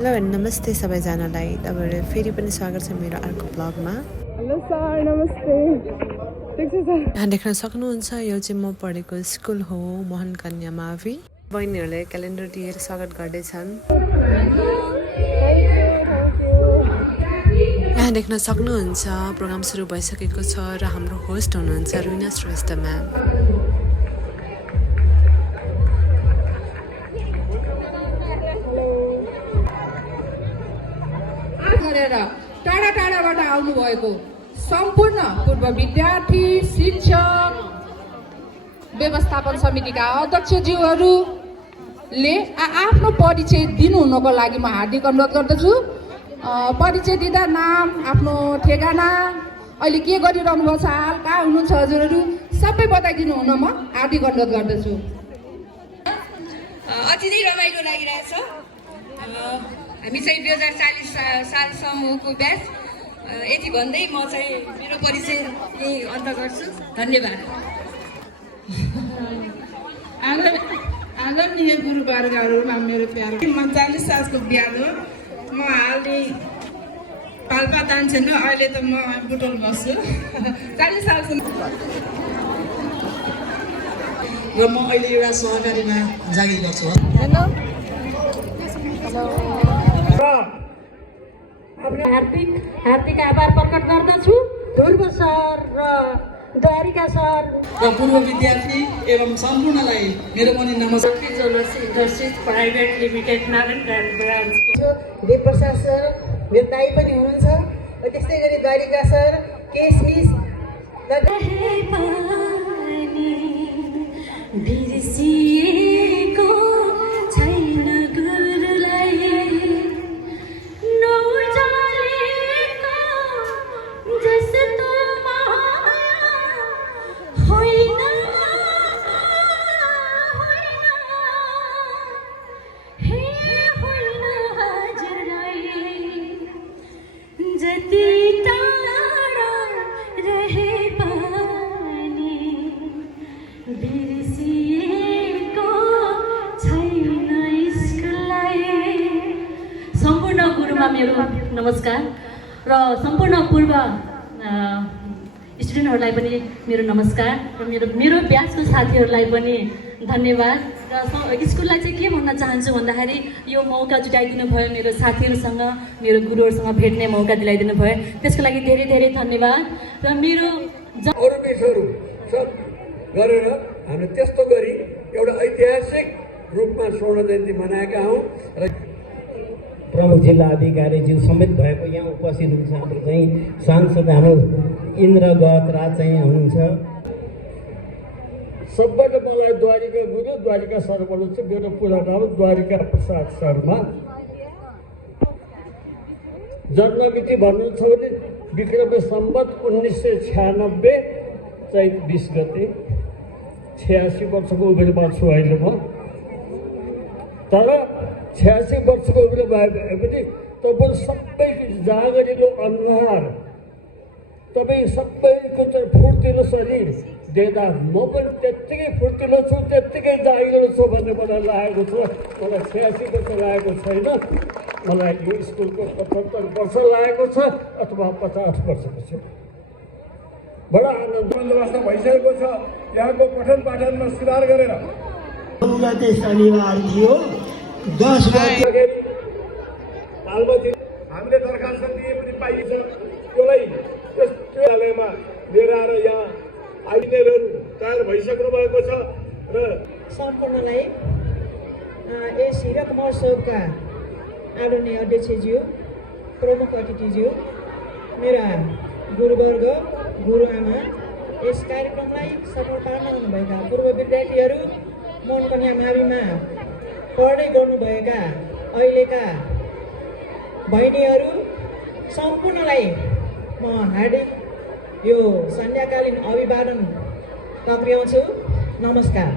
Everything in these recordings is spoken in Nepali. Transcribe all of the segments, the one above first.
हेलो एन्ड नमस्ते सबैजनालाई तपाईँहरू फेरि पनि स्वागत छ मेरो अर्को ब्लगमा। हेलो सर नमस्ते। यहाँ देख्न सक्नुहुन्छ यो चाहिँ म पढेको स्कुल हो मोहन कन्या मावि। बहिनीहरूले क्यालेन्डर दिएर स्वागत गर्दैछन्। यहाँ देख्न सक्नुहुन्छ प्रोग्राम सुरु भइसकेको छ र हाम्रो होस्ट हुनुहुन्छ रुना श्रेष्ठ म्याम। टाढा टाढाबाट आउनुभएको सम्पूर्ण पूर्व विद्यार्थी शिक्षक व्यवस्थापन समितिका अध्यक्षज्यूहरूले आफ्नो परिचय दिनुहुनको लागि म हार्दिक अनुरोध गर्दछु। परिचय दिँदा नाम, आफ्नो ठेगाना, अहिले के गरिरहनु भएको छ, हाल कहाँ हुनुहुन्छ हजुरहरू सबै बताइदिनु हुन म हार्दिक अनुरोध गर्दछु। अति नै रमाइलो लागिरहेछ। हामी चाहिँ 2040 सालसम्मको ब्याच। यति भन्दै म चाहिँ मेरो परिचय यही अन्त गर्छु। धन्यवाद। आदरणीय गुरुवर्गहरूमा मेरो प्यारो, म 40 सालको ब्याज हो। म हाल पाल्पा तान्छेन, अहिले त म बुटोल बस्छु। 40 सालसम्म र म अहिले एउटा सहकारीमा जागिर गर्छु। हार्दिक आभार प्रकट गर्दछु ध्रुव सर र द्वारिका सर र पूर्व विद्यार्थी एवं सम्पूर्णलाई मेरो पनि नमस्कार। इन्डस्ट्रिज प्राइभेट लिमिटेड नारायण ब्रान्चको देवप्रसाद सर मेरो दाइ पनि हुनुहुन्छ। त्यस्तै गरी द्वारिका सर, केस मिस बिर्सिएको छैन गुरुलाई, नौजालेको जस्तो माया होइन, हे होइन हजुरलाई, जति टाढा रहे पनि बिर्सिएको छैन स्कुललाई। सम्पूर्ण गुरुमा मेरो नमस्कार र सम्पूर्ण पूर्व स्टुडेन्टहरूलाई पनि मेरो नमस्कार र मेरो ब्याचको साथीहरूलाई पनि धन्यवाद। र स्कुललाई चाहिँ के भन्न चाहन्छु भन्दाखेरि यो मौका जुटाइदिनु भयो, मेरो साथीहरूसँग मेरो गुरुहरूसँग भेट्ने मौका दिलाइदिनु भयो, त्यसको लागि धेरै धेरै धन्यवाद। र मेरो अरू देशहरू सब गरेर हामीले त्यस्तो गरी एउटा ऐतिहासिक रूपमा स्वर्ण जयन्ती मनाएका हौँ। र प्रमुख जिल्ला अधिकारीज्यू समेत भएको यहाँ उपस्थित हुनुहुन्छ। हाम्रो चाहिँ सांसद हाम्रो इन्द्र गहतराज चाहिँ हुनुहुन्छ। सबैले मलाई द्वारिका गुरु, द्वारिका सर बोल्नुहुन्छ। मेरो पुरा नाम द्वारिका प्रसाद शर्मा। जन्ममिति भन्नुहुन्छ भने विक्रमी सम्वत 1996 चैत 20 गते। 86 वर्षको उमेरमा छु अहिले म। तर 86 वर्षको उमेर भए पनि तपाईँ सबैको जागरिलो अनुहार, तपाईँ सबैको चाहिँ फुर्तिलो शरीर देख्दा म पनि त्यत्तिकै फुर्तिलो छु, त्यत्तिकै जागिलो छु भन्ने मलाई लागेको छ। मलाई 86 वर्ष लागेको छैन, मलाई यो स्कुलको 75 वर्ष लागेको छ अथवा 50 वर्षको छ। बडा आनन्द बन्दोबस्त भइसकेको छ यहाँको पठन पाठनमा सुधार गरेर। गते शनिबार थियो 10 गते हामीले दरखास्त दिए पनि पाइन्छ। त्यसलाई त्यस्तैमा लिएर आएर यहाँ आइनेरहरू तयार भइसक्नु भएको छ। र सम्पूर्णलाई यस हिरक महोत्सवका आदरणीय अध्यक्षज्यू, प्रमुख अतिथिज्यू, मेरा गुरुवर्ग, गुरुआमा, यस कार्यक्रमलाई सफल पार्न आउनुभएका पूर्व विद्यार्थीहरू, मोहन कन्या माविमा पढ्दै गर्नुभएका अहिलेका बहिनीहरू, सम्पूर्णलाई म हार्दिक यो सन्ध्याकालीन अभिवादन टक्र्याउँछु। नमस्कार।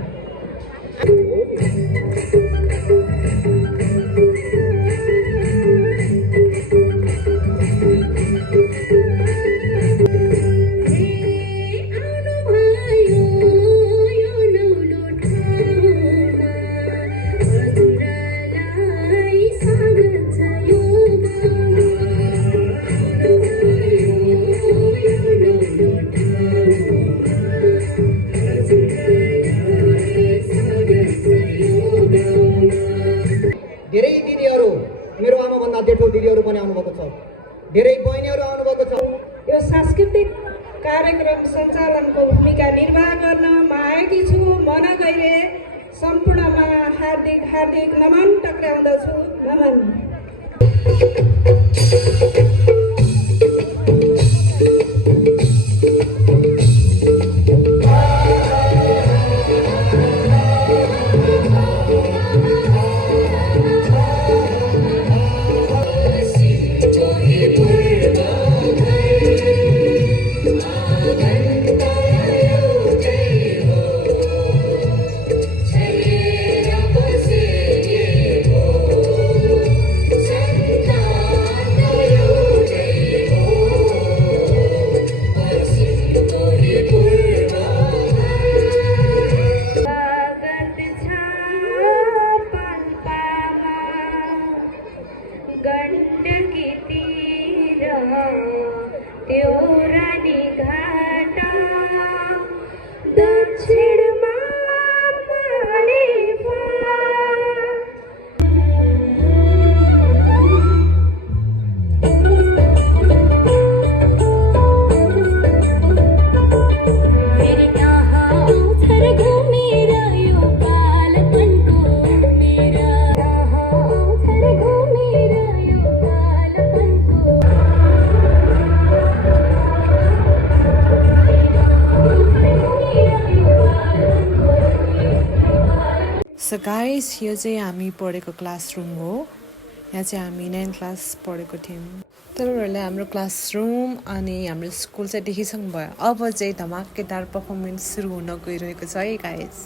हजुरलाई स्वागत छ। मेरो आमाभन्दा जेठो दिदीहरू पनि आउनुभएको छ, धेरै बहिनीहरू आउनुभएको छ। यो सांस्कृतिक कार्यक्रम सञ्चालनको भूमिका निर्वाह गर्न म आएकी छु। मना गैरे सम्पूर्णमा हार्दिक हार्दिक नमन टक्राउँदछु। नमन। सो गाइस, यो चाहिँ हामी पढेको क्लासरुम हो। यहाँ चाहिँ हामी 9th क्लास पढेको थियौँ। तपाईँहरूले हाम्रो क्लासरुम अनि हाम्रो स्कुल चाहिँ देखिसक्नुभयो। अब चाहिँ धमाकेदार पर्फर्मेन्स सुरु हुन गइरहेको छ है गाइस।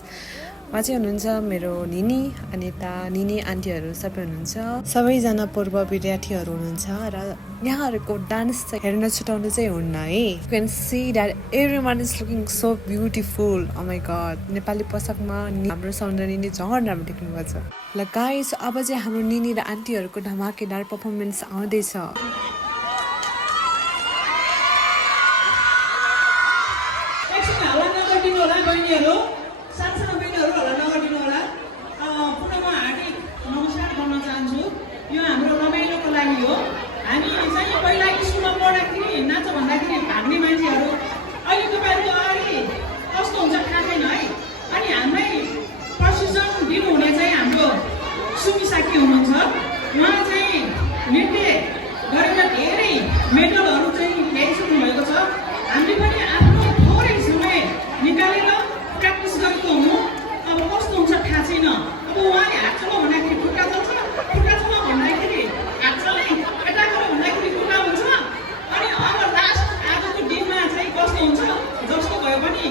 उहाँ चाहिँ हुनुहुन्छ मेरो निनी, अनिता, निनी आन्टीहरू सबै हुनुहुन्छ। सबैजना पूर्व विद्यार्थीहरू हुनुहुन्छ र यहाँहरूको डान्स चाहिँ हेर्न छुटाउनु चाहिँ हुन्न है। You can see that everyone is looking so beautiful. Oh my god, Nepali पोसाकमा हाम्रो सौन्दर्य निनी झन् राम्रो देख्नुभएको छ। ल गाइस, अब चाहिँ हाम्रो निनी र आन्टीहरूको धमाकेदार पर्फर्मेन्स आउँदैछ। सानसानो बहिनीहरू होला नगरिदिनु होला। पुनः म हार्दिक नमस्कार गर्न चाहन्छु। यो हाम्रो रमाइलोको लागि हो। हामी चाहिँ पहिला स्कुलमा पढ्दाखेरि नाच भन्दाखेरि भाग्ने मान्छेहरू, अहिले तपाईँहरूको अगाडि कस्तो हुन्छ थाहा छैन है। अनि हामीलाई प्रशिक्षण दिनुहुने चाहिँ हाम्रो सुमी साकी हुनुहुन्छ। उहाँ चाहिँ नृत्य गरेर धेरै मेडलहरू चाहिँ ल्याइसक्नु भएको छ। हामीले पनि आफ्नो थोरै समय निकालेर प्र्याक्टिस गरेको हुनु। अब कस्तो हुन्छ थाहा छैन। अब उहाँले हात चलाउ भन्दाखेरि खुट्टा चल्छ, खुट्टा चलाउ भन्दाखेरि हात चलाइ, यता गयो भन्दाखेरि खुट्टा हुन्छ। अनि अब लास्ट आजको दिनमा चाहिँ कस्तो हुन्छ, जस्तो भयो पनि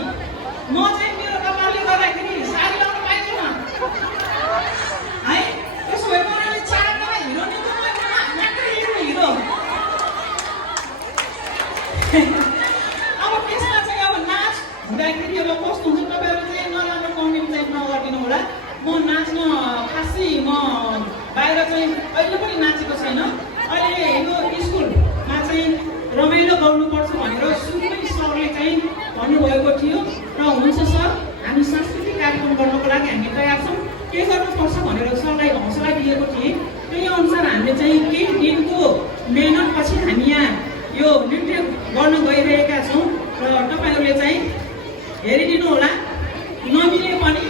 म चाहिँ मेरो कपालले गर्दाखेरि साडी लाउनु पाइँदैन है। त्यसो भए मलाई चारमा हिरो मात्रै हिरो। अब त्यसमा चाहिँ अब नाच हुँदाखेरि अब कस्तो हुन्छ, तपाईँहरू चाहिँ नराम्रो कमेन्ट चाहिँ नगरिदिनु होला। म नाच्न खासै म बाहिर चाहिँ अहिले पनि नाचेको छैन। अहिले यो स्कुलमा चाहिँ रमाइलो गर्नुपर्छ भनेर सुरुमै सरले चाहिँ भन्नुभएको थियो र हुन्छ सर, हामी सांस्कृतिक कार्यक्रम गर्नको लागि हामी तयार छौँ, के गर्नुपर्छ भनेर सरलाई हौसला दिएको थिएँ। त्यही अनुसार हामीले चाहिँ केही दिनको मेहनतपछि हामी यहाँ यो नृत्य गर्न गइरहेका छौँ र तपाईँहरूले चाहिँ हेरिदिनु होला। नमिले पनि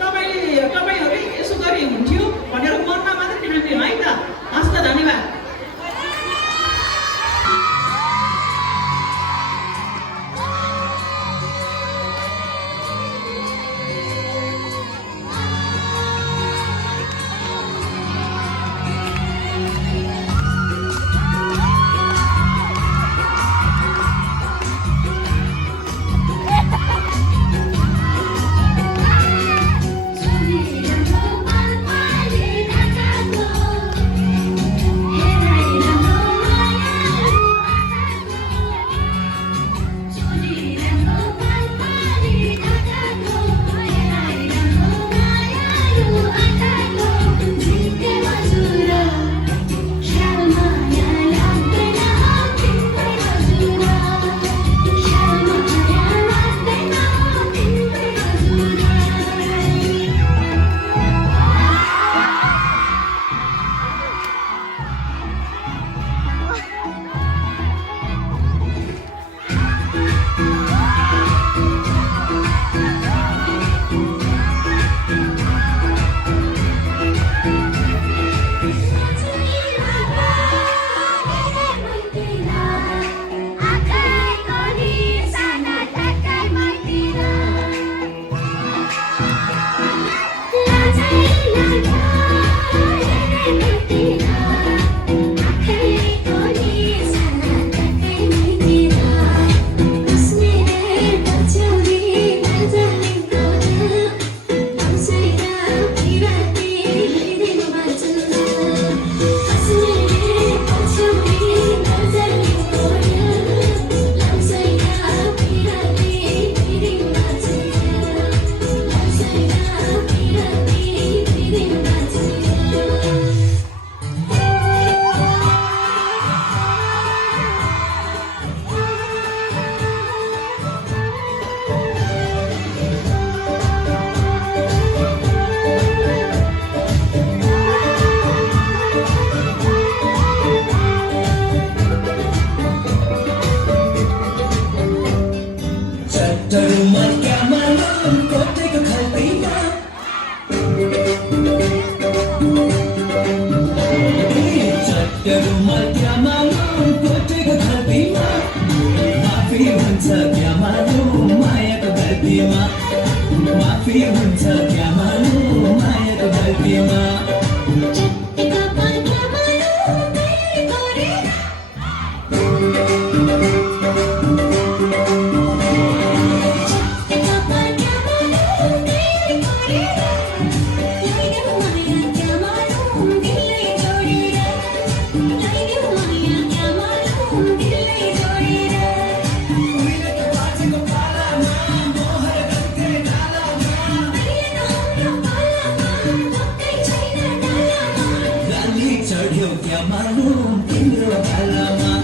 तपाईँहरू यसो गरे हुन्थ्यो भनेर मनमा मात्रै ठान्दिनु है त। हस् त, धन्यवाद। त्यो रुमाल त्यहाँ मागौँ कोटेको धरतीमा माफी हुन्छ त्यहाँ मागौँ मायाको धरतीमा माफी हुन्छ त्यहाँ मागौँ मायाको धरतीमा चढ्यो क्या मालुम तिम्रो गालामा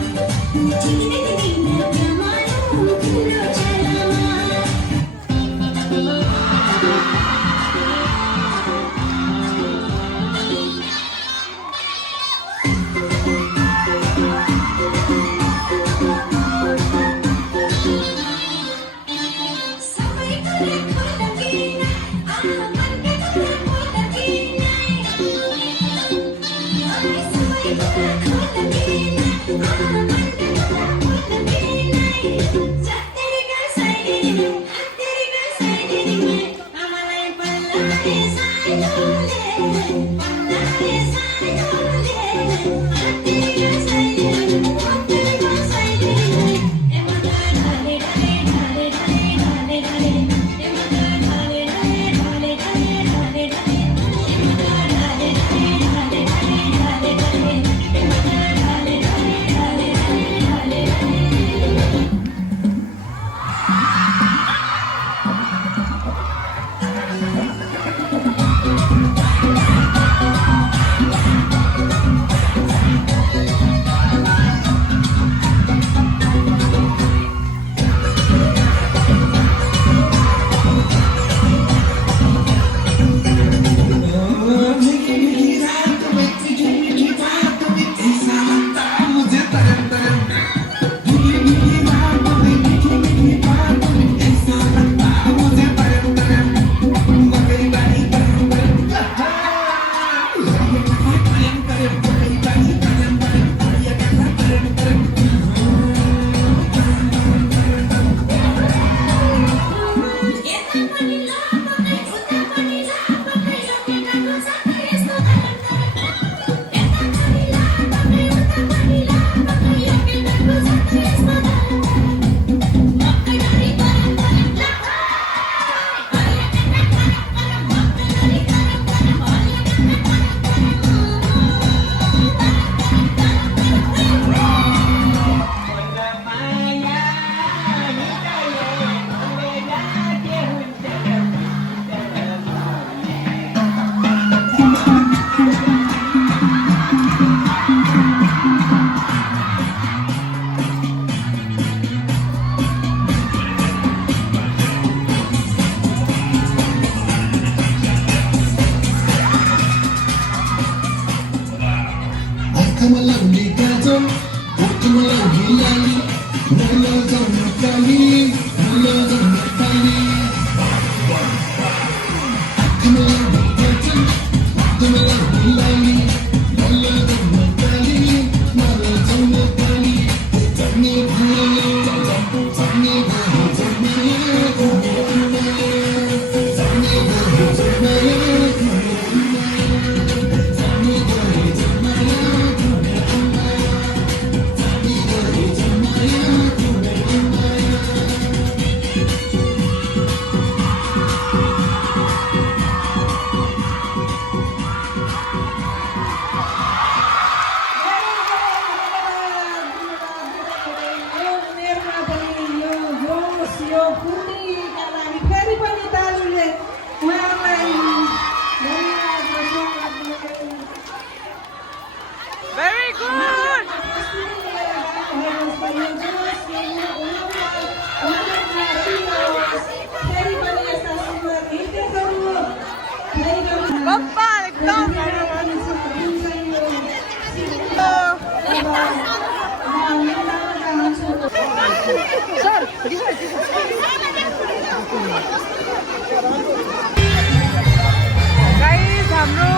गाइस हाम्रो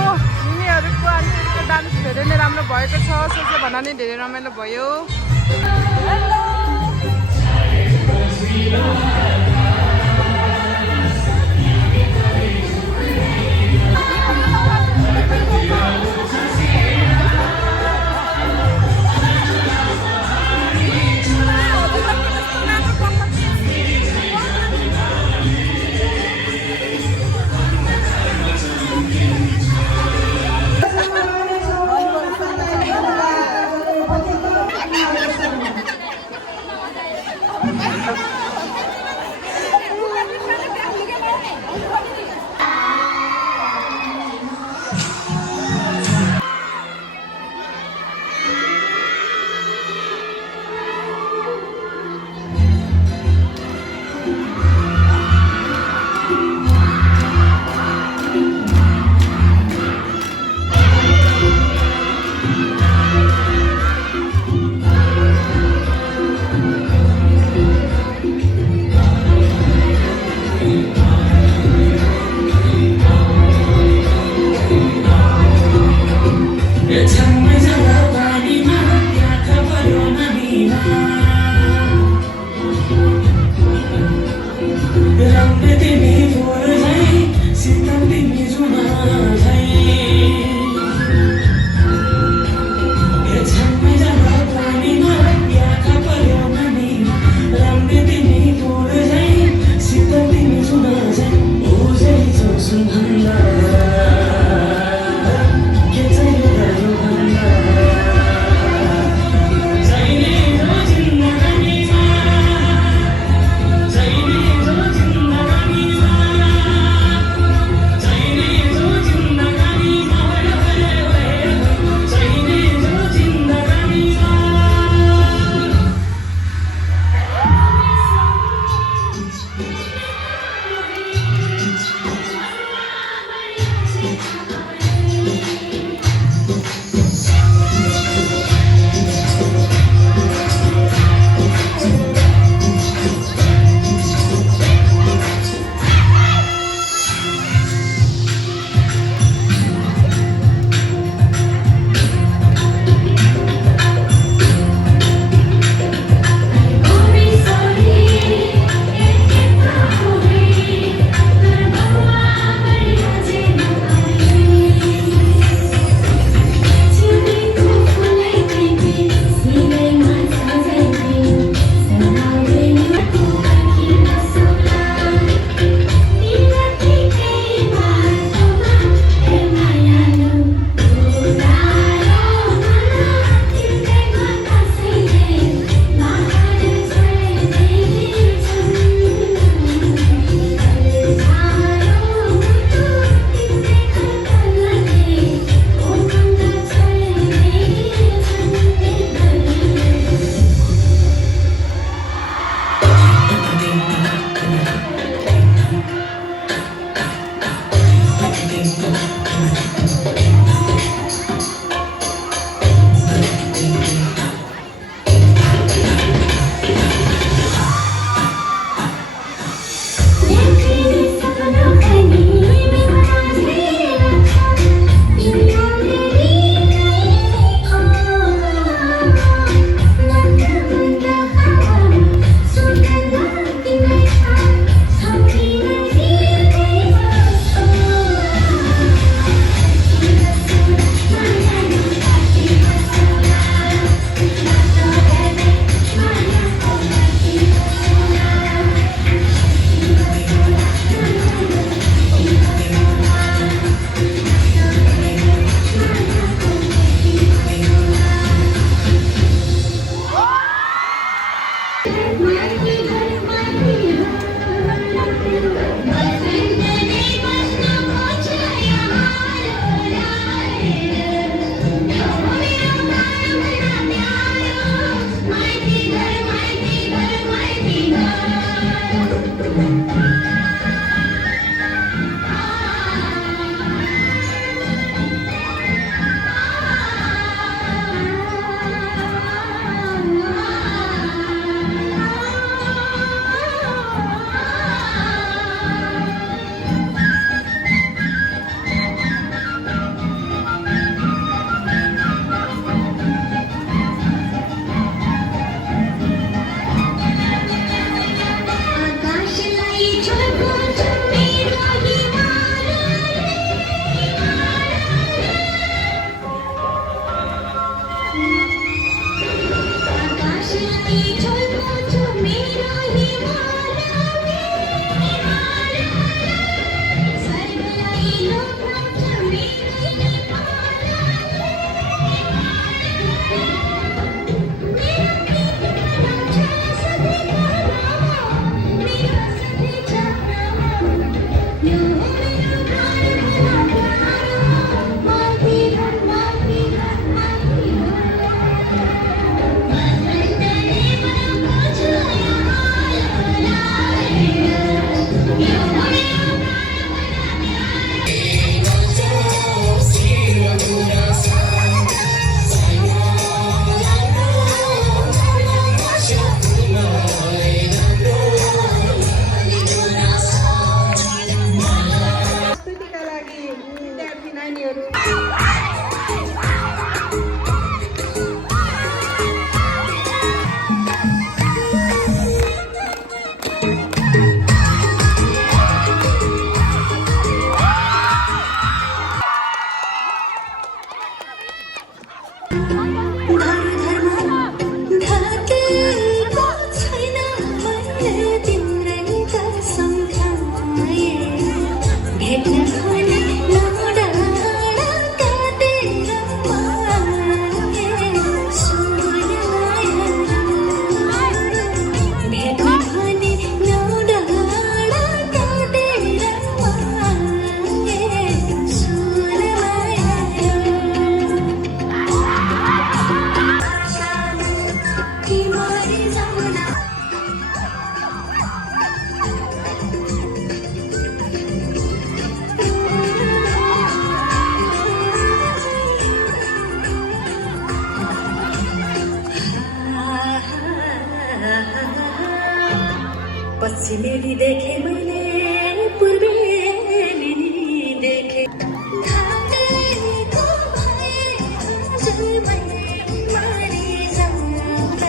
यिनीहरूको डान्स धेरै नै राम्रो भएको छ, सोचे भन्दा नि धेरै रमाइलो भयो। पश्चिमेली देखे मैले पूर्वेली देखे थाकेको भए हजुर मरि जाउँला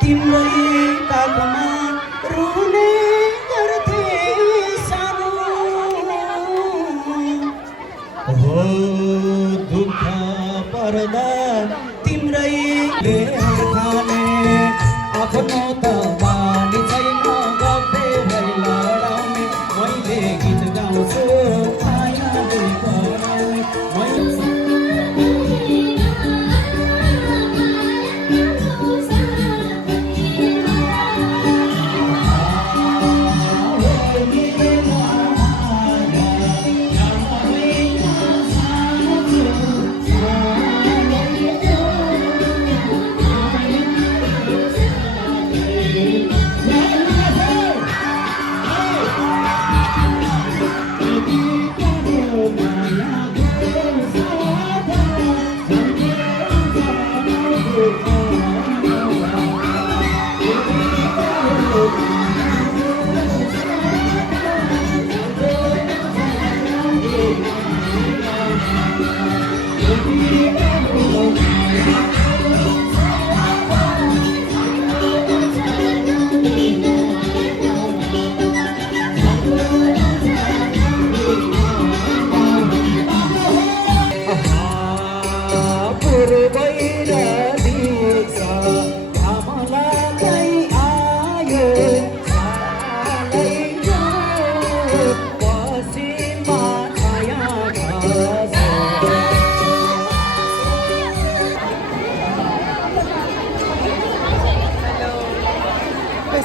तिम्रै काखमा रुने गर्थे सानो हो दुःख पर्दा तिम्रै खाने आफ्नो त बानी छैन गफे भई लडाउने मैले गीत गाउँछु माया दुई कराउने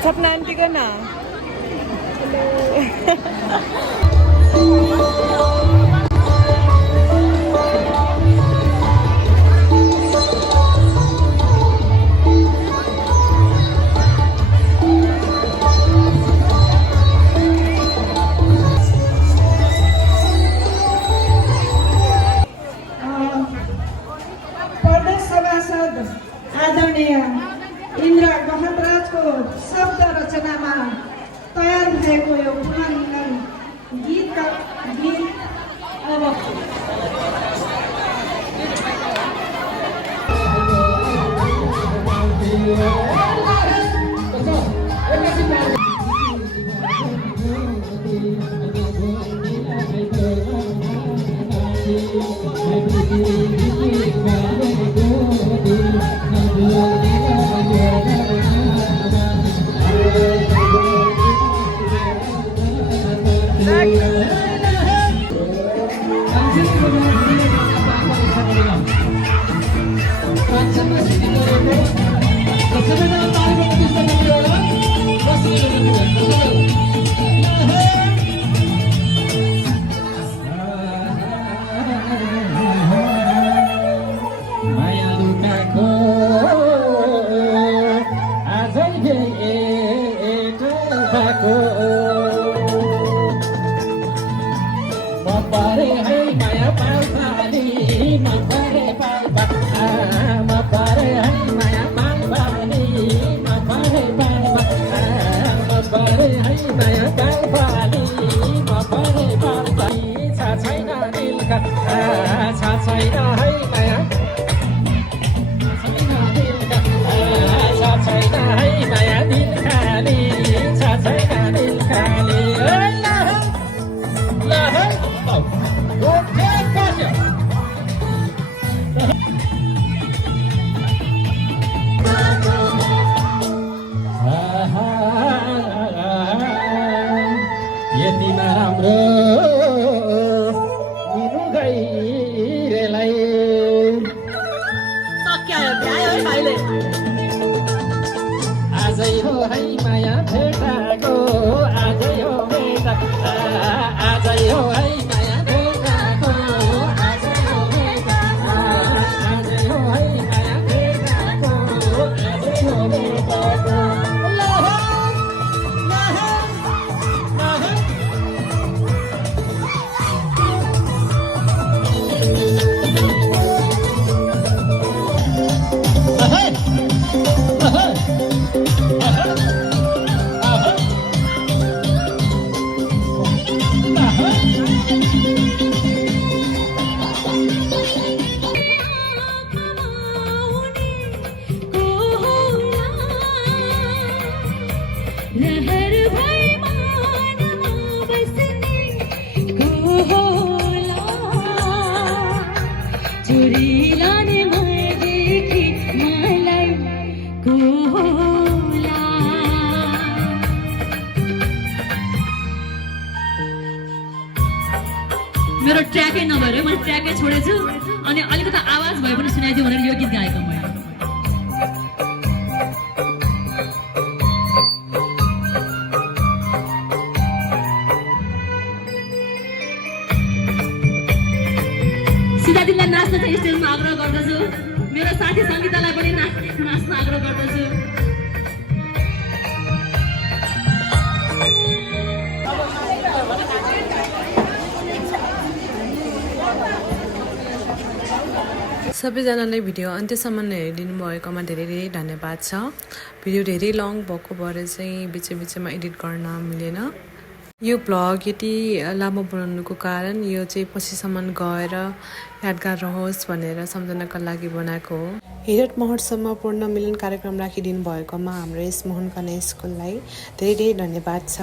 सपना आंटी का ना प्रदेश सभासद आदरणीय इन्द्र गहतराजको शब्द रचनामा तयार भएको यो पुनर्मिलन गीत अब आजै हो है माया भेटाको आजै हो है माया लहर भई मानमा बस्ने को होला चोरी लाने मदेखि मलाई को होला मेरो ट्र्याकै नभएर मैले ट्र्याकै छोडेछु अनि अलिकति आवाज भए पनि सुनाइदियो भनेर यो गीत गाएको मैले सीधा दिनलाई नाच्न चाहिँ स्टेजमा आग्रह गर्दछु मेरो साथी सङ्गीतालाई पनि नाच्न आग्रह गर्दछु सबैजनाले भिडियो अन्त्यसम्म हेरिदिनु भएकोमा धेरै धेरै धन्यवाद छ। भिडियो धेरै लङ भएको भएर चाहिँ बिचमा एडिट गर्न मिलेन। यो भ्लग यति लामो बनाउनुको कारण यो चाहिँ पछिसम्म गएर यादगार रहोस् भनेर सम्झनाका लागि बनाएको हो। हिरट महोत्सवमा पूर्ण मिलन कार्यक्रम राखिदिनु भएकोमा हाम्रो यस मोहन कन्या स्कुललाई धेरै धेरै धन्यवाद छ।